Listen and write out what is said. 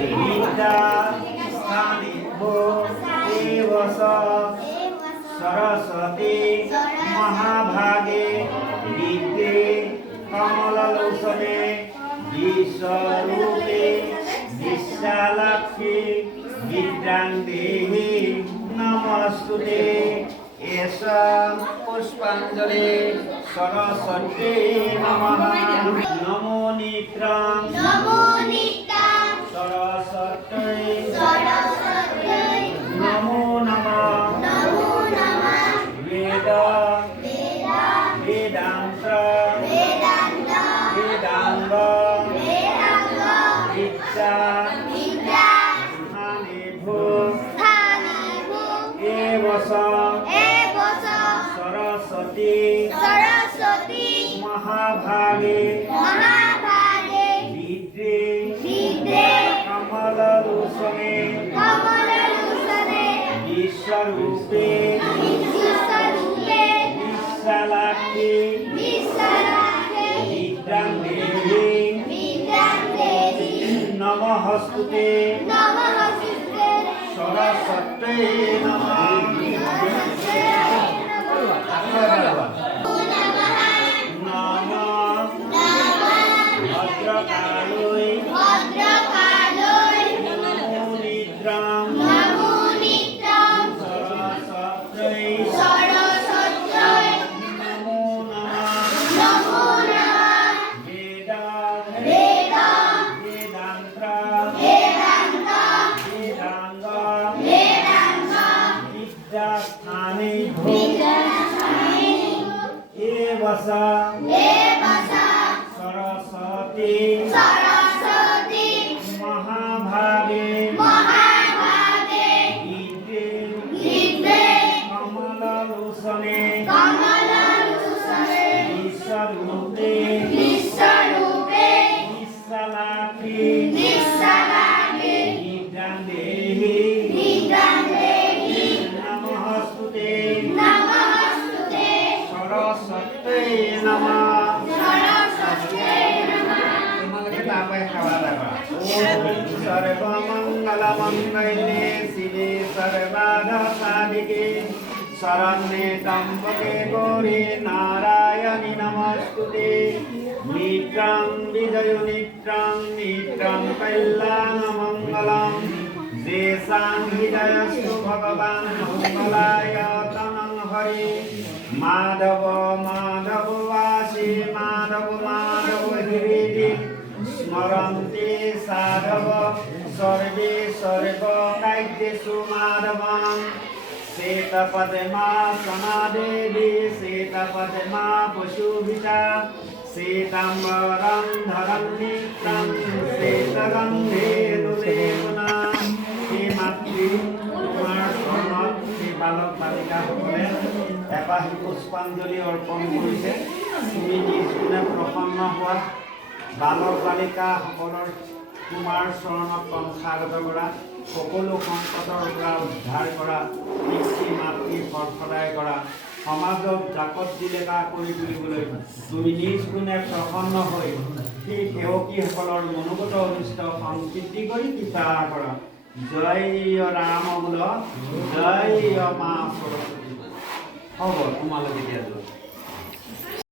विद्या स्थानिभो एव सरस्वती महाभागे विद्ये कमललोचने विश्वरूपे विशालाक्षी विद्यां देहि नमस्तुते एष पुष्पाञ्जलि सरस्वती नमः नमो नित्रां सरस्वती नमो नमः वेद वेदांत वेदांग विद्या स्थानेभ्यो एव सरस्वती महाभागे विद्ये कमललोचने विश्वरूपे विशालाक्षी विद्यां देहि नमस्तुते सरस्वती नमः सरस्वती महाभागे विद्ये कमललोचने विश्वरूपे विशालाक्षी विद्यां देहि नमस्तुते सरस्वती नमः सर्वमंगलमंगले शिवे सर्वार्थसाधिके शरण्ये त्र्यंबके गौरी नारायणि नमस्तुते नित्यं विजयनित्यं नित्यं कल्याणमंगलं देशां हृदयस्तु भगवान् मंगलाय तनं हरि माधव माधव वासी माधव माधव हृदि स्मरन्ति साधव सर्वे सर्वकार्येषु माधवं श्वेतपद्मासना देवी श्वेतपद्मा पशुभिता श्वेताम्बरं धरन्नित्यं श्वेतगन्धेन देवना हे मातৃ তোমাৰ চৰণত সেই বালক বালিকাসকলে এপাহি পুষ্পাঞ্জলি অৰ্পণ কৰিছে তুমি নিজ গুণে প্ৰসন্ন হোৱা বালক বালিকাসকলৰ তোমাৰ চৰণত কণ্ঠাগত কৰা সকলো সংকটৰ পৰা উদ্ধাৰ কৰা পিতৃ মাতৃ সদায় কৰা সমাজক জাকত জিলিকা কৰি তুলিবলৈ তুমি নিজ গুণে প্ৰসন্ন হৈ সেই সেৱকীসকলৰ মনোগত অনিষ্ট সংকৃতি কৰি কৃপা কৰা জয় ৰাম বোল জয় মা সৰস্বতী হ'ব তোমালোকে দিয়া